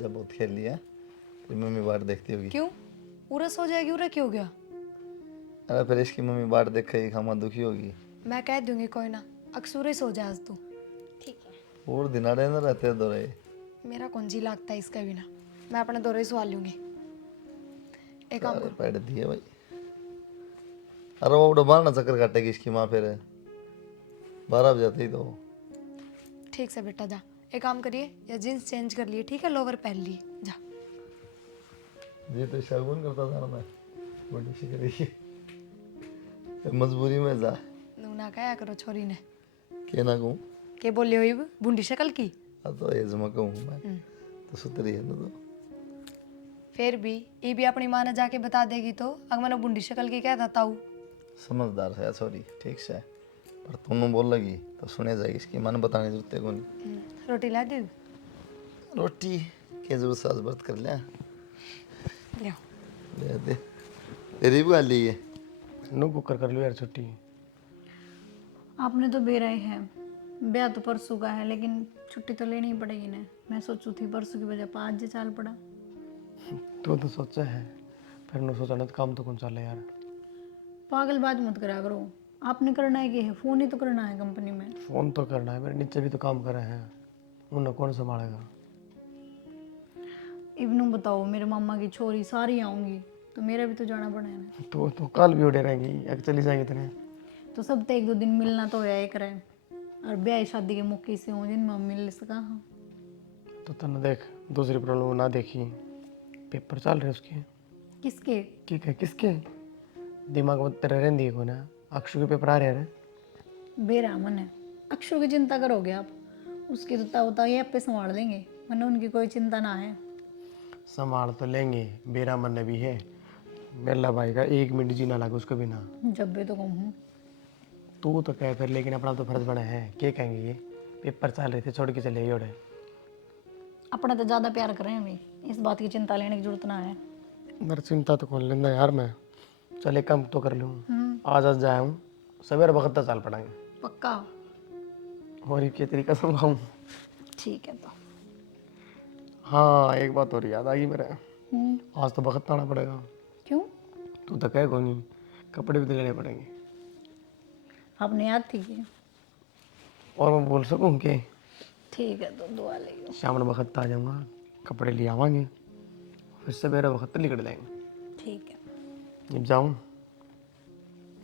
आजा बहुत खेल लिया। तेरी मम्मी बाट देखती होगी। क्यों? पूरा सो जाएगी? उरा क्यों हो गया? अरे फिर इसकी मम्मी बाट देख के खामा दुखी होगी। मैं कह दूंगी कोई ना, अक्सर ही सो जा आज तू। ठीक है। और दिनाड़े ना रहते दो रहे। मेरा कौन जी लगता है इसका बिना, मैं अपने दौरे सवाल लूंगी। एक काम सारे करो, पैड दिए भाई। अरे वो उड़ा मारना चक्कर काटेगी इसकी माँ फिर 12 बजे ही तो। ठीक से बेटा जा। एक काम करिए, या जीन्स चेंज कर लिए, ठीक है, लोवर पहन लिए, जा। ये तो शगुन करता था ना मैं बड़ी सी करेगी मजबूरी में जा ना कहा करो छोरी ने के ना कहूँ। के बोले हो बूंदी शक्ल की। अब तो ये जमा कहूँ मैं तो सुतरी है ना तो। फिर भी ये भी अपनी माँ ने जाके बता देगी तो अगर मैंने बूंदी शक्ल की क्या था हूँ। समझदार है सॉरी ठीक से पर तुम बोल लगी तो सुने जाएगी इसकी मन बताने जरूरत है कौन। रोटी ला दे। रोटी के जरूरत सास व्रत कर लिया ले ले दे तेरी भी गाली है। नो कुकर कर लो यार छुट्टी। आपने तो बेराए है, ब्याह तो परसों का है लेकिन छुट्टी तो लेनी ही पड़ेगी ना। मैं सोचू थी परसों की वजह पर आज चाल पड़ा। तू तो सोचा है फिर नो सोचा ना तो काम तो कौन चले यार। पागल बात मत करा करो, आपने करना है कि है, फोन ही तो करना है कंपनी में। फोन तो करना है, मेरे नीचे भी तो काम कर रहे हैं, उन्हें कौन संभालेगा। इवनू बताओ, मेरे मामा की छोरी सारी आऊंगी तो मेरा भी तो जाना पड़ेगा ना। तो कल भी उड़े रहेंगी एक चली जाएंगे तेरे। तो सब तो एक दो दिन मिलना तो है एक रहे, और ब्याह शादी के मौके से हो जिनमें हम मिल सका। हाँ तो तने देख दूसरी प्रॉब्लम ना देखी, पेपर चल रहे उसके। किसके? ठीक है किसके दिमाग में तेरे रहती है कोने अक्षु के पेपर आ रहे हैं। बेरा मन है, अक्षु की चिंता करोगे आप, उसकी तो ताऊ ये आप पे संभाल लेंगे, वरना उनकी कोई चिंता ना है। संभाल तो लेंगे, बेरा मन भी है। मेला भाई का 1 मिनट जीना लगा उसको बिना। जब भी तो कहूँ तू तो कह फिर लेकिन अपना तो फर्ज बना है, क्या कहेंगे ये पेपर चल रहे थे छोड़ के चले गए उड़े। अपना तो ज़्यादा प्यार करें अभी, इस बात की चिंता लेने की जरूरत ना है। मेरी चिंता तो कौन लेंदा यार, मैं चले कम तो कर लूँ। आज जाया हूँ सवेरे वक्त तक चल पड़ेंगे पक्का? और ये तरीका समझाऊँ। ठीक है तो। हाँ एक बात और याद आ गई मेरे, हम्म, आज तो वक्त आना पड़ेगा। क्यों? तू तो कह कौन नहीं, कपड़े भी तो लेने पड़ेंगे। आपने याद थी कि? और मैं बोल सकूँ कि ठीक है तो दुआ ले लो। शाम में वक्त आ जाऊँगा, कपड़े ले आवांगे, फिर सवेरे वक्त निकल जाएंगे। ठीक है जब जाऊँ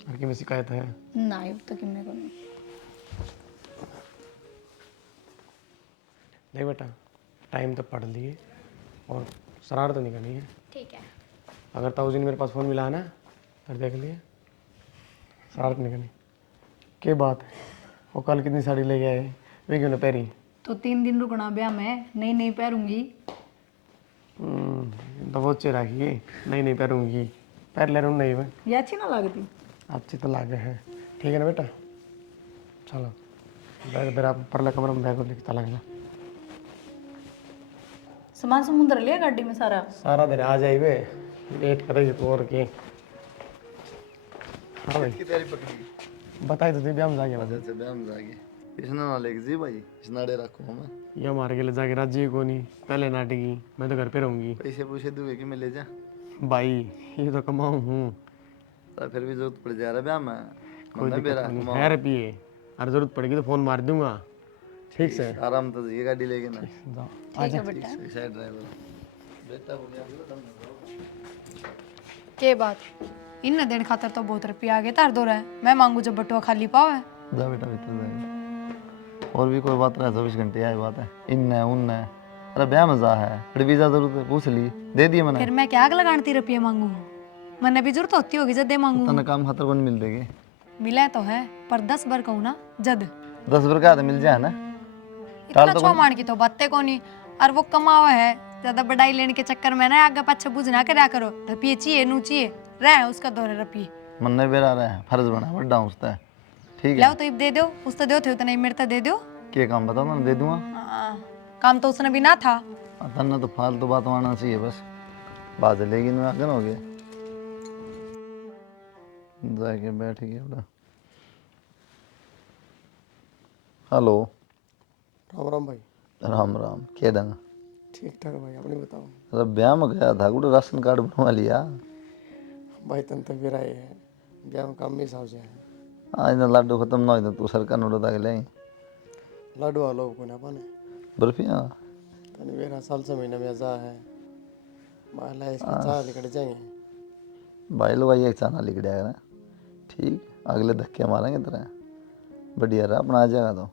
और की में शिकायत है ना, अब तक मेरे को नहीं। नहीं बेटा, टाइम तो पढ़ लिए और शरारत तो नहीं करनी है। ठीक है। अगर ताऊ जी ने मेरे पास फ़ोन मिला ना फिर देख लिए, शरारत नहीं करनी। क्या बात है, वो कल कितनी साड़ी ले गया है वे क्यों ना पहरी। तो 3 दिन रुकना ब्याह में, नहीं नहीं पहरूंगी। तो वो अच्छी रखिए, नहीं पहरूंगी, पहन ले नहीं मैं। ये अच्छी ना लगती? अच्छी तो लागे है, ठीक है ना बेटा। चलो बैग इधर आप परले कमरे में बैग लेके चलेंगे। सामान समुद्र लिया गाड़ी में सारा? सारा दिन आ जाइए, लेट करेगी तो और के। हाँ भाई की तैयारी पकड़ी बताई तो ब्याह में जाके अच्छा ब्याह में जाएगी इसने ना लेके जी भाई इसना डे रखो मैं ये हमारे के लिए जाके राजी को नहीं, पहले नाटेगी, मैं तो घर पे रहूँगी। पैसे पूछे दूंगे कि मैं ले जा भाई ये तो कमाऊँ हूँ, तो फिर भी जरूरत पड़ जा रहा ब्याह में कोई मैं दिक्कत बेरा नहीं कमाओ। है रुपये, अगर जरूरत पड़ेगी तो फ़ोन मार दूंगा। ठीक से आराम तो ये गाड़ी लेके ना जाओ। ठीक है बेटा। साइड ड्राइवर बेटा हो गया के बात इन दिन खातर तो बहुत रुपया आगे तार दो रहा है, मैं मांगू जब बटुआ खाली पाव है। जा बेटा भीतर जाएगा और भी कोई बात रहा 24 घंटे यही बात है इन उन अरे ब्याह मजा है फिर वीजा जरूरत है पूछ ली दे दिए मैंने। फिर मैं क्या आग लगाती रुपये मांगू, मैंने भी जरूरत होती होगी जब दे मांगू। तने काम खातर कौन मिल देगी मिला तो है पर 10 बार कहूँ ना जद 10 रुपये का तो मिल जाए ना इतना छो मान की तो बातें को नहीं। और वो कमावा है ज्यादा बढ़ाई लेने के चक्कर में ना आगे पीछे बुझ ना करया करो, रुपये चाहिए नू चाहिए रहे उसका दौरे रुपये मन नहीं बेरा रहा है फर्ज बना बड़ा उसका ठीक है लाओ तो इब दे दो, उस तो दो थे उतना ही मेरे तो दे दो। क्या काम बताओ ना दे दूंगा। काम तो उसने भी ना था। तन्ना तो फालतू बात आना चाहिए बस बात लेकिन मैं आगे हो गया जाके बैठ गया बड़ा। हेलो राम राम भाई। राम राम क्या डंगा ठीक ठाक भाई, अपनी बताओ। अरे ब्याह में गया था गुड़ राशन कार्ड बनवा लिया। भाई तन तो फिर आए हैं, ब्याह में काम में साव से है। आज ना लाडू खत्म ना हो तू सरकार नोट के ले लाडू वालो को ना पाने बर्फियाँ तन मेरा साल से महीना में जा है माला इसका चाह निकल जाएंगे। भाई लोग आइए एक चाना लिख दिया ठीक, अगले धक्के मारेंगे तेरा बढ़िया रहा अपना आ जाएगा तो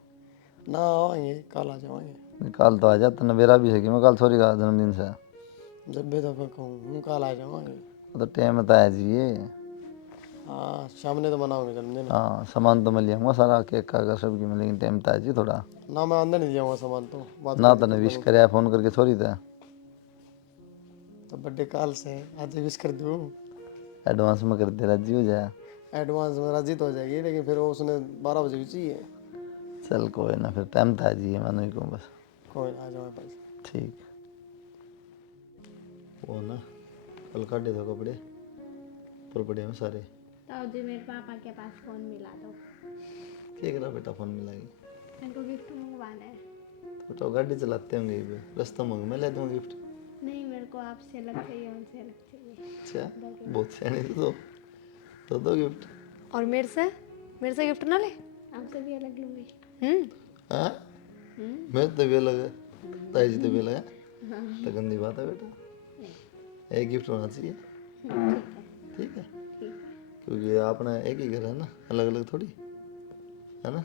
ना आएंगे, कल आ जाएंगे। कल तो आ जा तेना मेरा भी है कि मैं कल सॉरी का जन्मदिन से जब भी तो फिर कहूँ कल आ जाऊँगे। तो टाइम में तो आया जी ये। हाँ शाम ने तो मनाओगे जन्मदिन। हाँ सामान तो मैं लिया सारा केक का सबकी में, लेकिन टाइम तो आया जी थोड़ा ना मैं अंदर नहीं दिया हुआ सामान तो बात ना कर तने दी विश कराया फोन करके सॉरी था तो बर्थडे कल से आज विश कर दूँ। एडवांस में कर दे राजी हो जाए। एडवांस में राजी तो हो जाएगी लेकिन फिर वो उसने 12 बजे भी चाहिए। चल कोई ना फिर टाइम तो आ जी मैं नहीं कहूँ बस कोई ना आ जाओ मेरे पास। ठीक। वो ना कल काटे दो कपड़े पर पड़े हैं सारे। तो जी मेरे पापा के पास फ़ोन मिला दो, क्या करा बेटा फोन मिलाएगी मेरे को गिफ्ट मंगवाना है। बेटा गाड़ी चलाते होंगे ये रास्ता में मैं ले दूँगा गिफ्ट। नहीं मेरे को आपसे अलग चाहिए, उनसे अलग चाहिए। अच्छा बहुत सैनी तो दो गिफ्ट। और मेरे से गिफ्ट ना ले। आपसे भी अलग लूँगी। हाँ मैं तो भी अलग है ताई जी तो भी अलग है तो गंदी बात है बेटा, एक गिफ्ट होना चाहिए ठीक है क्योंकि आपने एक ही घर है ना, अलग अलग थोड़ी है ना।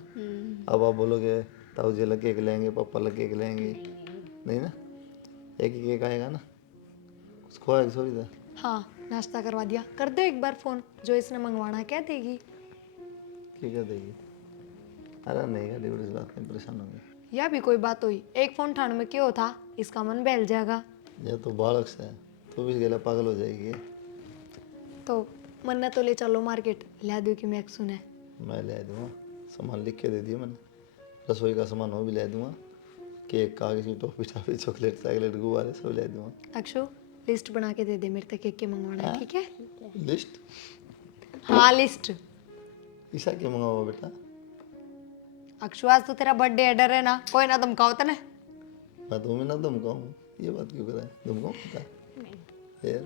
अब आप बोलोगे ताऊ जी अलग केक लेंगे पापा अलग केक लेंगे, नहीं ना एक ही केक आएगा ना। कुछ खोएगा सॉरी था। हाँ नाश्ता करवा दिया, कर दो एक बार फोन, जो इसने मंगवाना है क्या देगी। क्या देगी? अरे नहीं गाड़ी उड़ी बात नहीं, परेशान होंगे। या भी कोई बात हुई, एक फोन ठाण में क्यों था, इसका मन बहल जाएगा। ये तो बालक से है तो भी गला पागल हो जाएगी। तो मन्ना तो ले चलो मार्केट, ला दो कि मैं सुने। मैं ले दूँगा, सामान लिख के दे दिया मैंने, रसोई का सामान वो भी ले दूँगा, केक कागज़ी टॉफी टाफी चॉकलेट चॉकलेट गुब्बारे सब ले दूँगा। अक्षु लिस्ट बना के दे दे मेरे तक केक के मंगवाना है, ठीक है। लिस्ट? हाँ लिस्ट। ईसा क्या मंगाओ बेटा? अक्षु आज तो तेरा बर्थडे है, डर है ना, कोई ना धमकाओ तने। मैं तुम्हें ना धमकाऊँ, ये बात क्यों कराए धमकाऊँ पता है यार।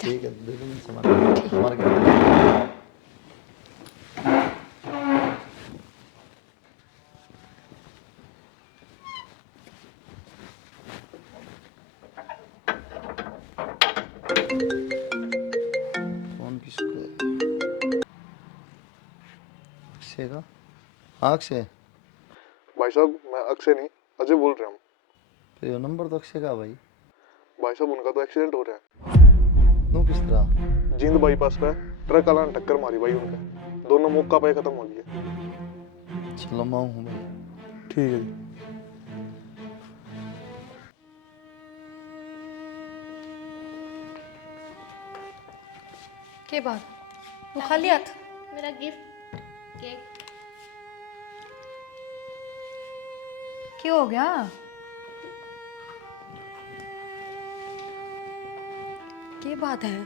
ठीक है दे दो सामान मार्केट। फोन किसको है? अक्षय का? हाँ अक्षय। भाई साहब मैं अक्षय नहीं अजय बोल रहा हूँ। फिर ये नंबर तो अक्षय का भाई। भाई साहब उनका तो एक्सीडेंट हो रहा है। तू किस तरह? जींद बाईपास पे ट्रक वाला ने टक्कर मारी भाई उनके, दोनों मौका पे खत्म हो गया। चलो मैं हूँ भाई। ठीक है जी। के बात वो खाली हाथ मेरा गिफ्ट केक। क्यों हो गया? क्या बात है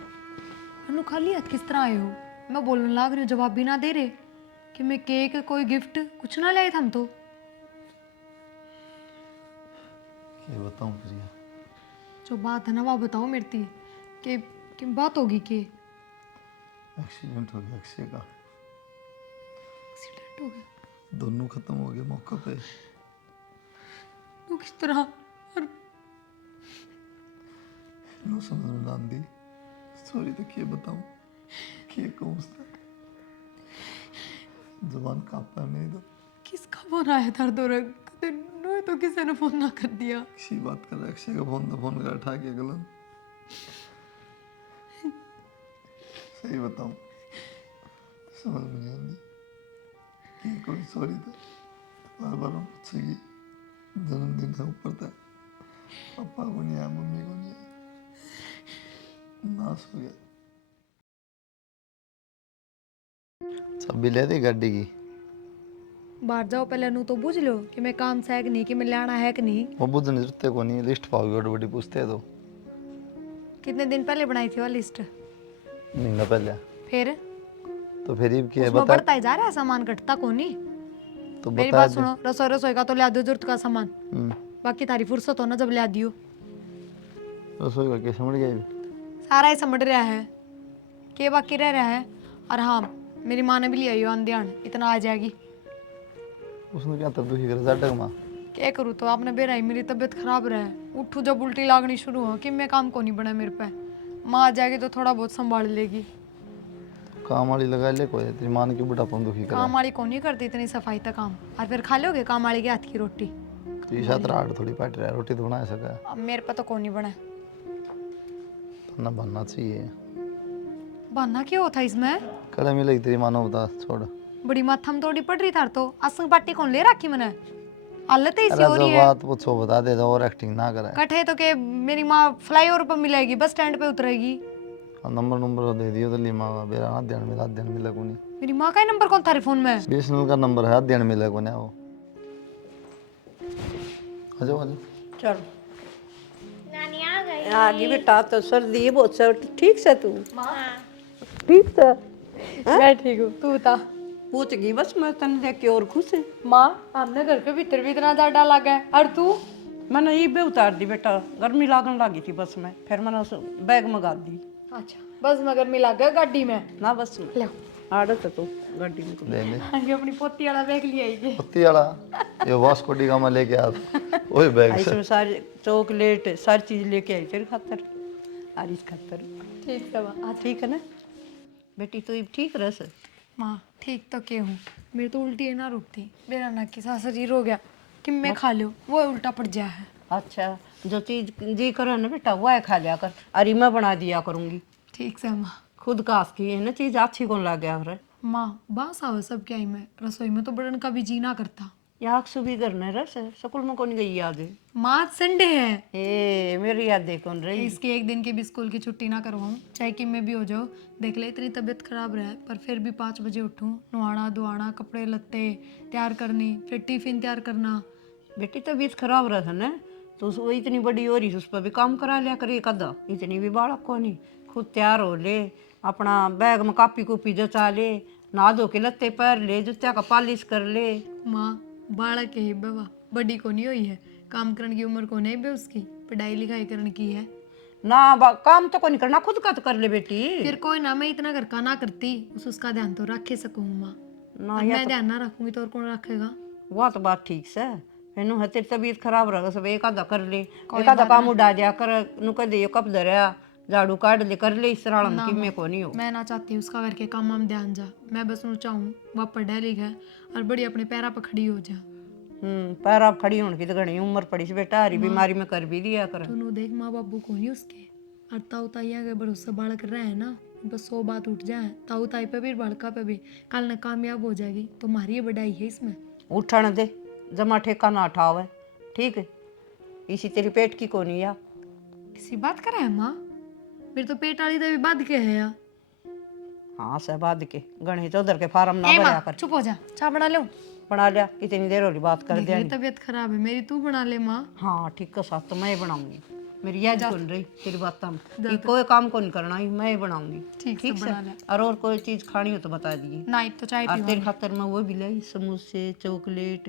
अनु, खाली हाथ किस तरह आए हो? मैं बोलने लग रही हूँ जवाब भी ना दे रहे कि मैं केक कोई गिफ्ट कुछ ना लाए थे हम तो। क्या बताऊँ प्रिया? जो बात है ना वो बताओ मेरे ती कि बात होगी कि एक्सीडेंट हो गया अक्षय का, एक्सीडेंट हो गया। दोनों खत्म हो गए मौका पे। वो किस तरह? और नो समझ में ना दी, सॉरी तो क्या बताऊँ क्या कहूँ उसने, जुबान कांपता है मेरी तो। किसका फोन आया था? नो तो किसी ने फोन ना कर दिया। किसी बात कर रहा अक्षय का फोन, तो फोन कर उठा के गलत। सही बताऊँ समझ में नहीं आती कि कोई सॉरी था, बार बार पूछेगी जन्मदिन है ऊपर था, पापा को नहीं आया मम्मी को नहीं आया, नाश हो गया। चाबी ले दी गाड़ी की? बाहर जाओ पहले अनु तो पूछ लो कि मैं काम से है कि नहीं, कि मैं लाना है कि नहीं। वो बुझने जरूरत को नहीं, लिस्ट पाओगे बड़ी बड़ी पूछते हैं तो। कितने दिन पहले बनाई थी वो लिस्ट? महीना पहले। फिर तो फिर ये क्या है उसमें बता? बढ़ता ही जा रहा है सामान, घटता को नहीं। तो मेरी बता बात दे। सुनो, रसोई का तो लिया दो जरूरत का सामान। बाकी तारी फुर्सत हो ना जब ला दियो। रसोई का क्या समझ गया ये? सारा ही समझ रहा है के बाकी रह रहा है। और हाँ, मेरी माँ ने भी लिया यो ध्यान, इतना आ जाएगी। उसने क्या तब दुखी करे जाटक माँ? क्या करूँ तो आपने बेराई, मेरी तबीयत खराब रहे, उठू जब उल्टी लागनी शुरू हो कि मैं काम को नहीं बना मेरे पे। माँ आ जाएगी तो थोड़ा बहुत संभाल लेगी। काम वाली लगा ले कोई, तेरी माँ ने क्यों बुढ़ापा में दुखी काम करा? वाली को नहीं करती इतनी सफाई तक काम, और फिर खा लोगे काम वाली के हाथ की रोटी। तो ये शायद रात थोड़ी पाट रहा है, रोटी तो बना सका। अब मेरे पे तो को नहीं बना। तो ना बनना चाहिए। बनना क्यों होता इसमें? कड़ा मिलेगी तेरी मानो बता छोड़। बड़ी माथम तोड़ी पड़ रही थार तो असंग पार्टी कौन ले रखी मैंने? हालत ऐसी अरे हो रही जब है। बात पूछो बता दे, और एक्टिंग ना करे। कठे तो के मेरी माँ फ्लाईओवर पर मिलेगी, बस स्टैंड पे उतरेगी। नंबर दे दियो तो ली माँ मेरा हाथ ध्यान मिला को नहीं। मेरी माँ का ही नंबर कौन थारे फोन में? बीएसएनएल का नंबर है, हाथ ध्यान मिला को नहीं वो। आ जाओ चल नानी आ गई। आ गई बेटा, तो सर्दी है बहुत सर। ठीक से तू? ठीक से? मैं ठीक हूँ, तू बता। पूछ गई बस, मैं तने देख के और खुश है। माँ, हमने घर के भीतर भी इतना ज्यादा लगा है, और तू? मैंने ये भी उतार दी बेटा, गर्मी लागन लगी थी बस में, फिर मैंने उस बैग मंगा दी। अच्छा, बस मगर मिला गया गाड़ी में। ना बस में ले आड़त है तो गाड़ी में ले ले आगे अपनी पोती वाला बैग ले आएगी। पत्ती वाला ये वास्को डी गामा लेके आ वही बैग से। इसमें सारी चॉकलेट सारी चीज लेके आई तेरे खातर और इस खातर। ठीक है माँ। ठीक है ना बेटी, तो ये ठीक रह सर। माँ ठीक तो क्या हूँ, मेरी तो उल्टी है ना रुकती, मेरा नाक की सा शरीर हो गया कि मैं खा लो वो उल्टा पड़ जाए है। अच्छा, जो चीज जी करो ना बेटा वह खा लिया कर, अरे मैं बना दिया करूंगी। ठीक से माँ। खुद कास की है ना चीज, अच्छी कौन लग गया रे। माँ बास आओ सब क्या ही, मैं रसोई में तो बड़न का भी जी ना करता। याद सुबह करने रस स्कूल में कौन गई याद है? माँ संडे है, ए मेरी याद दे कौन रही। इसके एक दिन की भी स्कूल की छुट्टी ना करवाऊँ, चाहे कि मैं भी हो जाओ। देख ले इतनी तबीयत खराब रहे पर फिर भी 5 बजे उठूँ, नहाना धोआना, कपड़े लत्ते तैयार करनी, फिर टिफिन तैयार करना। बेटी तबीयत खराब रहा था ना, तो वो इतनी बड़ी हो रही, उस पर भी काम करा लिया करे कदा, इतनी भी बालक को नहीं। खुद तैयार हो ले, अपना बैग में कापी कुपी जचा ले, नहा धो के लत्ते पहन ले, जूत्या का पॉलिश कर ले। माँ बालक है बाबा, बड़ी को नहीं हुई है, काम करने की उम्र को नहीं बे उसकी, पढ़ाई लिखाई करने की है ना। काम तो को नहीं करना, खुद का तो कर ले बेटी। फिर कोई ना, मैं इतना घर का ना करती, उसका ध्यान तो रखे सकूँ माँ। ना अब मैं ध्यान ना रखूंगी तो और कौन रखेगा? वह तो बात ठीक से है, तेरी तबीयत खराब रहा सब एक आधा कर ले, एक आधा काम उड़ा दिया कर, नु कह दे कब धरया झाड़ू काट ले कर ले, इस तरह की मैं को नहीं हो। मैं ना चाहती उसका करके काम में ध्यान जा, मैं बस ऊँ चाहूँ वह पढ़ा लिखा और बड़ी अपने पैरा पर खड़ी हो जा। पैर आप खड़ी होने की तो घनी उम्र पड़ी से बेटा, हरी बीमारी में कर भी दिया कर। तू देख माँ बाबू को नहीं उसके, और ताऊ ताइया के भरोसा बालक रहे है ना, बस 100 बात उठ जाए, ताऊ ताई पे भी बालका पे भी, कल न कामयाब हो जाएगी तो हमारी बढ़ाई है इसमें। उठन दे, जमा ठेका ना उठावे, ठीक है? इसी तेरी पेट की कोनी या किसी बात करे है माँ, मेरे तो पेट वाली तो भी बात के है यार। हाँ सहबाद के गणेश उधर के फार्म ना ए भरा माँ कर। चुप हो जा, चाय बना लो। बना लिया, कितनी देर हो रही बात कर दिया। मेरी तबीयत खराब है, मेरी तू बना ले माँ। हाँ ठीक है, साथ तो मैं बनाऊंगी, मेरी याद सुन रही तेरी बात में कि कोई काम को नहीं करना, मैं बनाऊंगी। ठीक ठीक से से बना ले। और कोई चीज खानी हो तो बता दिए। नहीं तो चाय और पी। तेरे खातर मैं वो भी लाई, समोसे चॉकलेट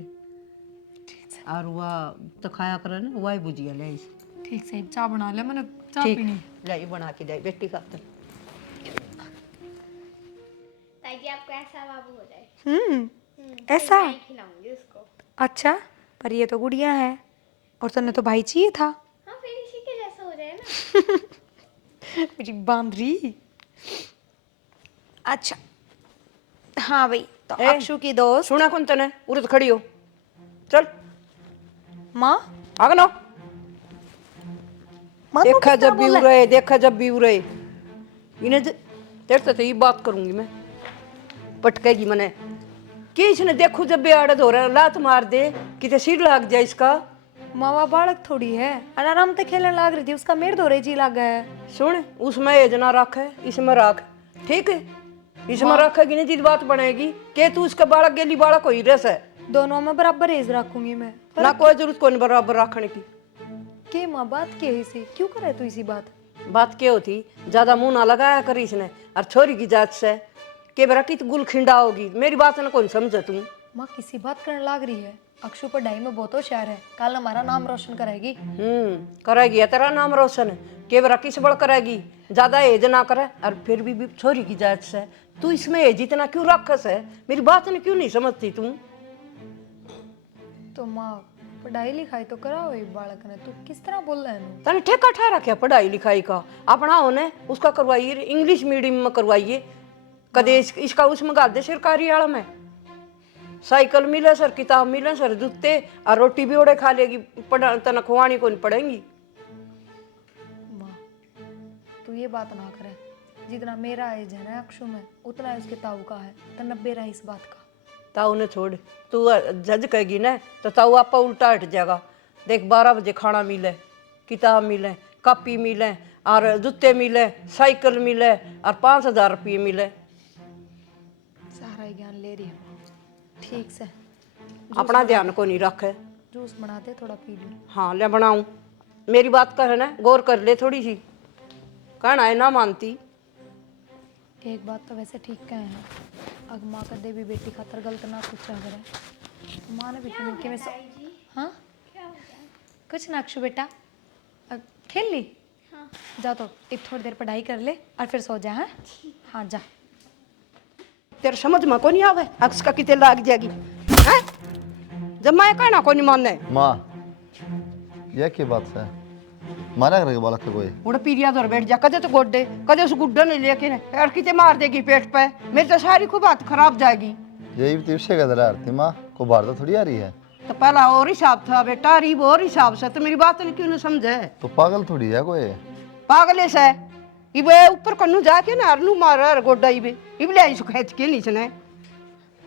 और वह तो खाया कर ना, वही भुजिया लाई। ठीक से चाय बना ले, मैंने चाय ठीक पीनी। लाई बना के जाए बेटी खातर। ताकि आपको ऐसा बाबू हो जाए। ऐसा? मैं खिलाऊंगी उसको। अच्छा, पर ये तो गुड़िया है और तन्ने तो भाई चाहिए था। हाँ फिर इसी के जैसा हो जाए ना। मेरी बांदरी। अच्छा हाँ भाई, तो अक्षु की दोस्त सुना कौन तने, उरत खड़ी हो, चल माँ। आगे लो। देखा जब भी उरे, देखा जब भी उरे, इन्हें तेरे तो ये बात करूंगी मैं, पटकेगी मने कि इसने देखो जब भी आड़द हो रहा है, लात मार दे किते सिर लाग जाए इसका। मावा बालक थोड़ी है, और आराम से खेलने लाग रही थी, उसका मेर धोरे जी लग गया है। सुन, उसमें एज ना रख है, इसमें रख, ठीक है? इसमें रखेगी नहीं जिस बात बनेगी कि तू उसका बालक गेली बालक हो ही रस है। दोनों में बराबर एज रखूंगी मैं। ना कोई जरूरत को नहीं बराबर रखने की। के माँ बात के इसी क्यों करे तू इसी बात? बात क्या होती, ज्यादा मुंह ना लगाया कर इसने, और छोरी की जात से के बरा की गुल खिंडा होगी, मेरी बात ना कौन समझे तू। माँ किसी बात करने लाग रही है। अक्षु पढ़ाई में बहुत होशियार है, कल हमारा नाम रोशन करेगी। करेगी है तेरा नाम रोशन, के बरा किस बड़ करेगी, ज्यादा एज ना करे। और फिर भी छोरी की जात से तू इसमें एज इतना क्यों रखस है, मेरी बात ने क्यों नहीं समझती तू? तो माँ पढ़ाई लिखाई तो कराओ एक बालक ने, तू किस तरह बोल रहा है? तने ठेका ठा रखा पढ़ाई लिखाई का, अपना होने उसका करवाइए, इंग्लिश मीडियम में करवाइए, कदे इसका उसमें गाल दे सरकारी आड़ में। साइकिल मिले सर, किताब मिले सर, जूते और रोटी भी ओड़े खा लेगी, पढ़ा तना खुआनी को नहीं पड़ेंगी। माँ तू ये बात ना करे, जितना मेरा एज है ना अक्षु में, उतना उसके ताऊ का है, तो 90 रहा इस बात का। ताऊ ने छोड़, तू जज कहेगी ना तो ताऊ आपा उल्टा हट जाएगा। देख 12 बजे खाना मिले, किताब मिले, कॉपी मिले और जूते मिले, साइकिल मिले और 5000 रुपये मिले। सारा ही ज्ञान ले रही है माँ, ठीक से। अपना ध्यान को नहीं रखे। जूस बना दे, थोड़ा पी लूँ। हाँ ले बनाऊं, मेरी बात का है ना गौर कर ले थोड़ी सी, कहना है ना मानती। एक बात तो वैसे ठीक कहे हैं, अग माँ का देवी बेटी खातर गलत ना कुछ अगर है, माँ ने बेटी मिलके में हाँ कुछ ना अक्षु बेटा, खेल ली। जा तो एक थोड़ी देर पढ़ाई कर ले और फिर सो जा। हाँ हाँ जा। तेरे समझ में को नहीं आवे अक्स का किते लाग जाएगी हैं? जब मैं कहना को नहीं मानने। माँ यह की बात है, मारा करेगा बालक के कोई? उड़ पीरिया दौर बैठ जा, कदे तो गोड्डे कदे उस गुड्डा नहीं लेके और किते मार देगी पेट पे, मेरी तो सारी खूब बात खराब जाएगी। यही तो विषय का दरार थी माँ को, बाहर तो थोड़ी आ रही है। तो पहला और हिसाब था बेटा, रीब और हिसाब से, तो मेरी बात ने क्यों नहीं समझे? तो पागल थोड़ी है कोई? पागल से इबे ऊपर कन्नू जाके ना अरनू मार गोड्डा इबे इबले आई सुखेच के नीचे ने।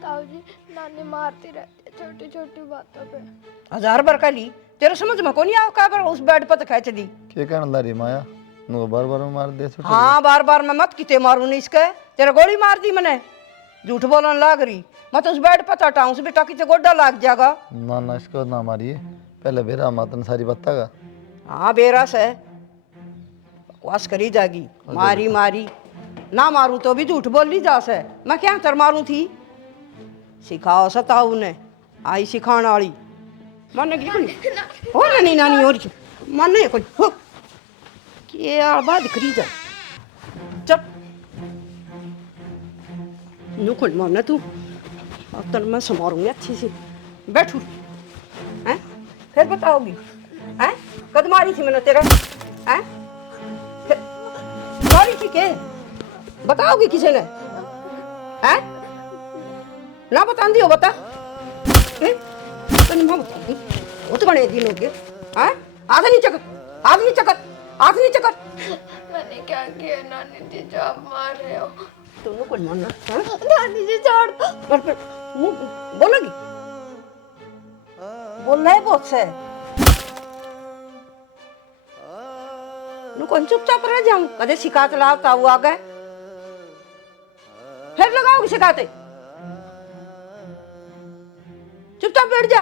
ताऊ जी नानी मारती रहती है छोटी छोटी बातों पे। 1000 बार कह ली, तेरे समझ में को नहीं आओ, का उस बेड पर तो खींच दी। क्या कहने ला रही माया, नो बार बार मार दे छोटे? हाँ बार बार मैं मत किते मारू नहीं इसके, तेरा गोली मार दी मैंने, झूठ बोलने लाग रही। मैं तो उस बेड पर हटाऊं से बेटा किते गोड्डा लाग जाएगा। ना ना इसको ना मारिए, पहले बेरा मातन सारी बत्ता का। हाँ बेरा से बकवास करी जागी, मारी मारी ना मारू तो भी झूठ बोल ली जा से, मैं क्या तर मारू थी? सिखाओ सताऊ ने आई सिखाने वाली मन की हो नहीं नानी और मन नहीं कोई हो के बात करी जा। चल नुकुल मन तू अब तन मैं संभारूंगी अच्छी से, बैठू हैं फिर बताओगी हैं कद मारी थी मैंने तेरा हैं, मारी थी के बताओगी किसी ने हैं? ना बता दियो बता तो नहीं बता दी वो तो बड़े दिन हो गए हैं। आदमी चक्कर आदमी चक्कर आदमी चक्कर मैंने क्या किया नानी जी जो आप मार रहे हो? तुमने कुछ मानना हैं? नानी जी छोड़ दो। और फिर मुंह बोलोगी, बोलना है बहुत से कौन चुपचाप रह जाऊं, कदे शिकायत लाता हुआ आ गए फिर लगाओगी शिकायतें, चुपचाप बैठ जा।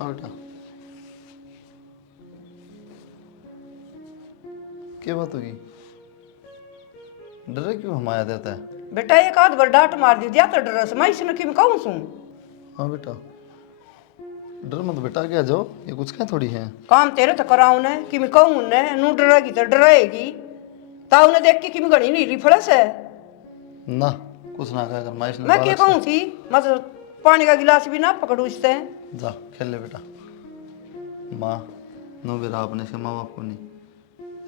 हाँ बेटा क्या बात होगी, डरे क्यों हमाया देता है? बेटा एक आध बार डांट मार दी दिया तो डर मैं इसने कि मैं कहूँ सू। हाँ बेटा डर मत बेटा, क्या जाओ ये कुछ क्या थोड़ी है। काम तेरे तो कराऊ ने कि मैं कहूँ ने नू डरेगी तो डराएगी, ताऊ ने देख के कि मैं घड़ी नीली फड़स है ना कुछ ना कह कर मैं क्या कहूँ थी, मैं तो पानी का गिलास भी ना पकड़ू इससे। जा खेल ले बेटा। माँ नो बेरा आपने से माँ बाप को नहीं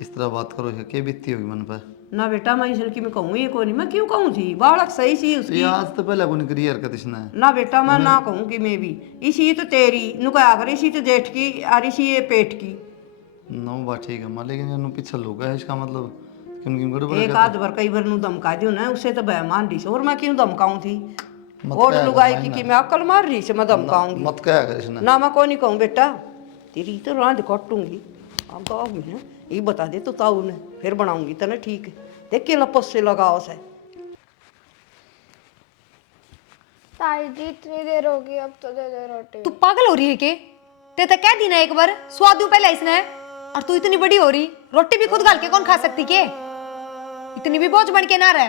इस तरह बात करो, क्या बीतती होगी मन पर? ना बेटा मैं इसने कि मैं कहूँ ये को नहीं, मैं क्यों कहूँ थी, बालक सही सी उसकी। ये आज तो पहले कौन करी हरकत इसने? ना बेटा मैं ना कहूँ कि मैं भी इसी तो तेरी नुका आकर इसी तो जेठ की और इसी ये पेट की। नो बात ठीक है माँ, लेकिन ये पिछल हो गया इसका मतलब क्यों क्यों गड़बड़ एक आध बार कई बार नू धमका दियो ना उससे तो बह मान रही से, और मैं क्यों धमकाऊँ थी? और लुगाई की कि मैं अकल मार रही से मैं धमकाऊंगी? मत कहा कर इसने। ना मैं को नहीं कहूँ बेटा, तेरी तो रांध काटूंगी। अब तो आओगी ना ये बता दे तो ताऊ ने फिर बनाऊंगी तो ना ठीक है, देख के लपस से लगाओ से। ताई जी इतनी देर होगी अब तो दे दे रोटी। तू पागल हो रही है के? ते तो कह दी ना एक बार, स्वाद दू पहले इसने। और तू इतनी बड़ी हो रही, रोटी भी खुद गाल के कौन खा सकती के? इतनी भी बोझ बन के ना रहे।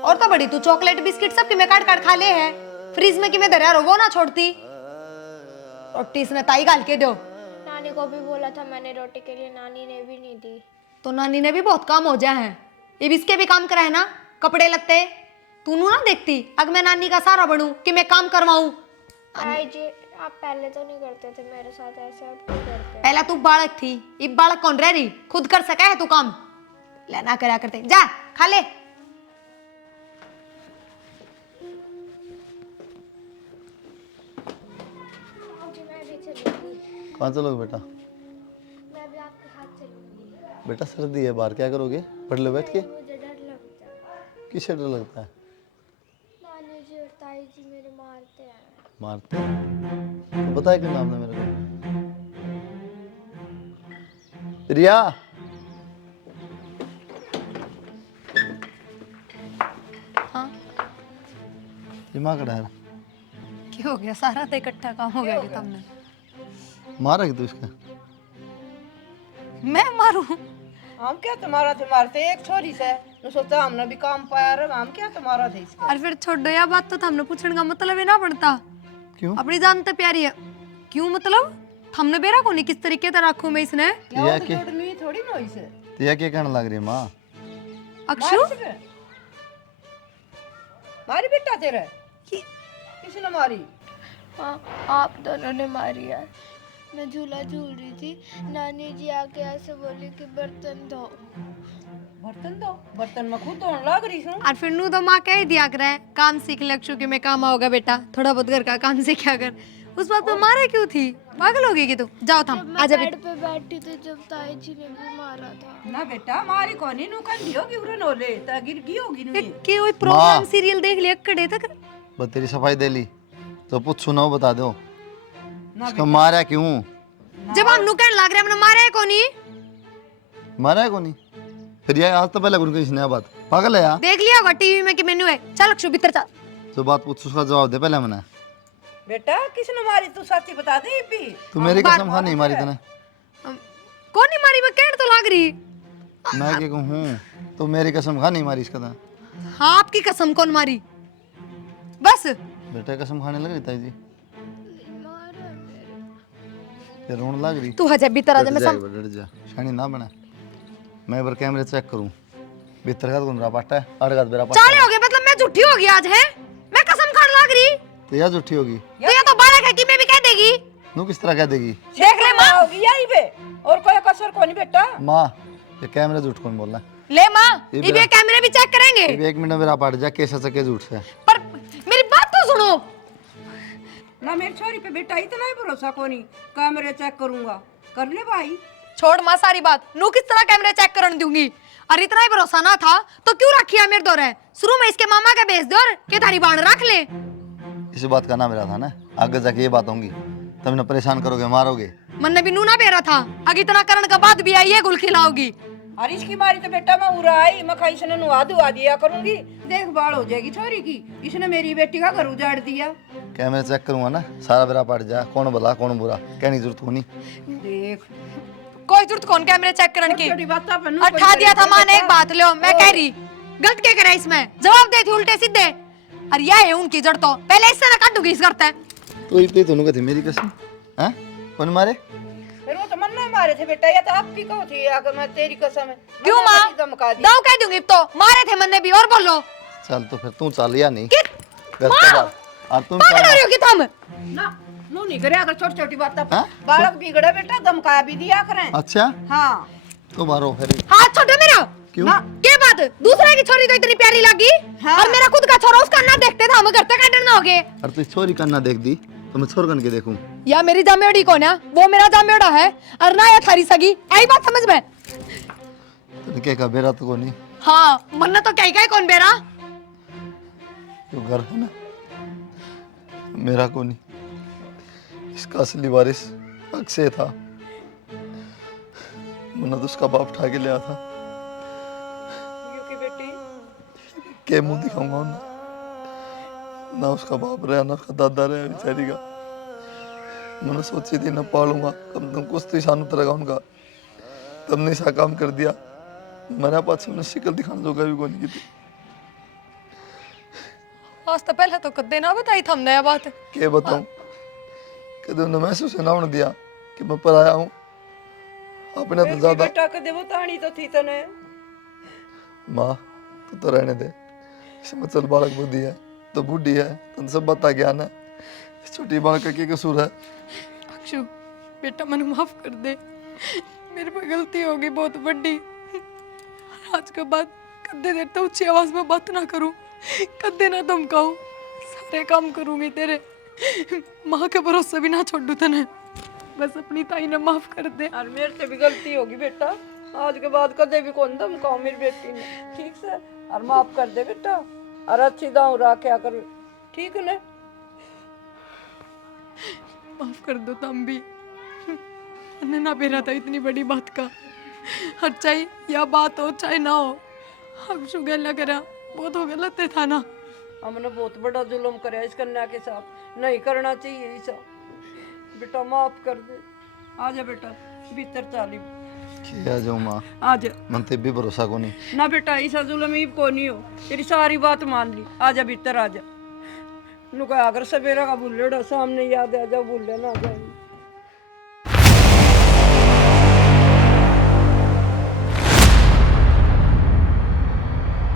और तो बड़ी तू चॉकलेट बिस्किट सब कि मैं काट काट खा ले है, फ्रीज में कि मैं धरा वो ना छोड़ती। रोटी इसने ताई गाल के दो। नानी को भी बोला था मैंने रोटी के लिए, नानी ने भी नहीं दी। तो नानी ने भी बहुत काम हो जाए हैं, ये भी इसके भी काम कराए ना, कपड़े लत्ते। तू ना देखती अगर मैं नानी का सहारा बनूं कि मैं काम करवाऊं। ताई जी आप पहले तो नहीं करते थे मेरे साथ ऐसे, अब क्यों करते हैं? पहला तू बालक थी, अब बालक कौन रह रही? खुद कर सका है तू काम, लेना करा करते। जा खा ले। जी मैं भी चलूंगी। कहाँ चलोगे बेटा? मैं भी आपके साथ चलूंगी। बेटा सर्दी है बाहर, क्या करोगे? पढ़ लो बैठ के। मुझे डर लगता है। किससे डर लगता है? नानी जी और ताई जी मेरे मारते हैं। मारते तो बताए क्या नाम है मेरे को? रिया, हाँ दिमाग कड़ा है? क्या हो गया? सारा तो इकट्ठा काम हो गया कि तुमने मारा कि तू इसका? मैं मारूं? हम क्या तुम्हारा थे मारते एक छोरी से तो सोचा हमने भी काम पाया रे, हम क्या तुम्हारा थे इसका। और फिर छोड़ो या बात, तो हमने पूछने का मतलब है ना पड़ता। क्यों? अपनी जान तो प्यारी है। क्यों मतलब? हमने बेरा को नहीं किस तरीके से रखूं मैं इसने? या के जोड़नी थोड़ी ना हुई से या क्या कहने लग रही है माँ? अक्षु मारी बेटा तेरे ये- किसने मारी? हाँ आप दोनों ने मारी यार। मैं झूला झूल रही थी, नानी जी आके ऐसे बोली कि बर्तन धो। बर्तन दो, बर्तन में खुद धोने लग रही हूँ। और फिर नू तो माँ कह ही दिया करे काम सीख ले अक्षु, के मैं काम आओगा बेटा, थोड़ा बहुत घर का काम सीखा कर। उस बात पे मारे क्यों थी? पागल हो गई कि तू? जाओ थम मैं आजा बेड बेटा। पे बैठी थी जब ताई जी ने भी मारा था। ना बेटा मारी कोनी नु कंडी होगी उरे नोले ता गिर गई होगी नु। कि कोई प्रोग्राम सीरियल देख लिया कड़े तक। बस तेरी सफाई दे ली तो पूछ सुनाओ, बता दो ना इसको मारा क्यों? जब हम नु कहने लग रहे हमने मारे है कोनी? मारा है को नहीं? फिर ये आज तो पहले उनको इसने बात पागल है यार। देख लिया होगा टीवी में कि मेनू है। चल अक्षु भीतर चल। जो बात पूछ उसका जवाब दे पहले। मैंने बेटा किसने मारी तू सच्ची बता दे भी। तू मेरी कसम खा नहीं मारी तूने? कौन नहीं मारी? मैं कहने तो लग रही। मैं क्या कहूँ, तू मेरी कसम खा नहीं मारी इसका था? हाँ आपकी कसम कौन मारी? बस बेटा कसम खाने लग रही ताई जी, फिर रोने लग रही। तू हजे भीतर आ जा। मैं डर जा, डर जा, शानी ना बना। मैं एक बार कैमरे चेक करूं, भीतर का कौन रहा पाटा है? अरे का बेरा पाटा चाले हो गए मतलब मैं झूठी हो गई आज है? मैं कसम खाने लग रही। तो यार झूठी होगी। तो ये तो बालक है कि मैं भी कह देगी। नू किस तरह कह देगी? देख ले मां होगी यही बे और कोई कसर कोनी बेटा। माँ ये कैमरे झूठ कौन बोल रहा है? ले माँ, ये ये भी कैमरे भी चेक करेंगे। एक मिनट मेरा पाट जा, कैसे सके झूठ से? पर मेरी बात तो सुनो। ना मेरी छोरी पे बेटा इतना ही भरोसा कोनी, कैमरे चेक करूंगा। कर ले भाई। छोड़ माँ सारी बात, नू किस तरह कैमरे चेक करने दूंगी? और इतना ही भरोसा ना था तो क्यों रखी है मेरे दौरे? शुरू में इसके मामा के भेज दो और के तारी बाण रख ले। इस बात का ना मेरा था ना, आगे जाके ये बात होंगी तब ना परेशान करोगे, मारोगे। मन ने भी नू ना बेरा था, अगर इतना करण का बाद भी आई है गुल खिलाओगी। और इसकी मारी तो बेटा मैं उड़ा आई, मैं खाई इसने नुआ दुआ दिया करूंगी, देखभाल हो जाएगी छोरी की। इसने मेरी बेटी का घर उजाड़ दिया। कैमरे चेक करूंगा ना, सारा बेरा पाट जा, कौन भला कौन बुरा कहने की जरूरत होनी। देख कोई जरूरत कौन कैमरे चेक करने की? छोटी बात अपन नु अठा दिया था माँ ने एक बात। लो मैं कह रही गलत क्या करे इसमें? जवाब दे थी उल्टे सीधे। और यह है उनकी जड़, तो पहले इससे ना काटूंगी इस करते। तो ये तो कहती मेरी कसम हैं? कौन मारे? फिर वो तो मन नहीं मारे थे बेटा, या तो आप भी कहो थी अगर मैं तेरी कसम है। क्यों माँ? धमका दी। दाव कह दूंगी तो मारे थे मन ने भी। और बोलो चल तो फिर तू चल या नहीं? कि गलत बात। और तुम पागल हो रही हो कि तुम? ना नु नहीं करे अगर छोटी छोटी बात हाँ? बालक बिगड़े बेटा, धमकाया भी दिया करें। अच्छा हाँ तो मारो फिर। हाथ छोड़ो मेरा। क्यों? क्या बात? दूसरे की छोरी तो इतनी प्यारी लगी। हाँ। और मेरा खुद का छोरा उसका ना देखते थे हम, घर तक अटैक ना हो गए। और तू छोरी करना देख दी तो मैं छोर करके के देखूं। या मेरी जामेड़ी कौन है? वो मेरा जामेड़ा है और ना या थारी सगी। आई बात समझ में? तो क्या का बेरा तो नहीं, हाँ मन तो कहीं कहीं कौन बेरा। जो घर है ना मेरा को नहीं, इसका असली वारिस अक्षय था। मैंने तो उसका बाप उठा के लिया था। क्योंकि बेटी के मुंह दिखाऊंगा ना उसका बाप रहा ना उसका दादा रहा बेचारी का। मैंने सोची थी न पालूंगा, कम तुम कुछ तो शान उतरेगा उनका, तुमने ऐसा काम कर दिया। मेरा पास उन्हें शिकल दिखाने जोगा भी कोई नहीं की थी। आज तो पहले तो कदे ना बताई था हमने ये बात। क्या बताऊं, कदे उन्हें महसूस ना होने दिया कि मैं पर आया हूँ। आपने तो ज्यादा बेटा कदे बतानी तो थी तने। माँ तू तो रहने दे, इसमें चल बालक बुद्धि है तो बूढ़ी है, तुम सब बता ज्ञान है, इस छोटी बालक का क्या कसूर है। अक्षु बेटा मन माफ कर दे, मेरे पे गलती होगी बहुत बड़ी। आज के बाद कदे देर तो ऊंची आवाज में बात ना करूं, कदे ना धमकाऊं, सारे काम करूंगी तेरे। माँ के भरोसे भी ना छोड़ू तने, बस अपनी ताई ने माफ कर दे। और मेरे से भी गलती होगी बेटा, आज के बाद कदे भी कौन धमकाओ मेरी बेटी ने, ठीक से? और माफ कर दे बेटा, और अच्छी दाऊ रखा कर, ठीक है ना? माफ कर दो तुम भी, मैंने ना बेरा था इतनी बड़ी बात का। हर चाहे या बात हो चाहे ना हो, अक्षु गला करा वो तो गलत है था ना। हमने बहुत बड़ा जुल्म कराया इस कन्या के साथ, नहीं करना चाहिए ऐसा। बेटा माफ कर दे, आजा बेटा भीतर चाली, क्या जाऊँ माँ, आजा। मन ते भी भरोसा को नहीं। ना बेटा ऐसा जुल्म ही को नहीं हो, तेरी सारी बात मान ली, आजा भीतर आजा। नुका अगर सवेरा का भूलेड़ा सामने याद आ जा, भूले ना जाए।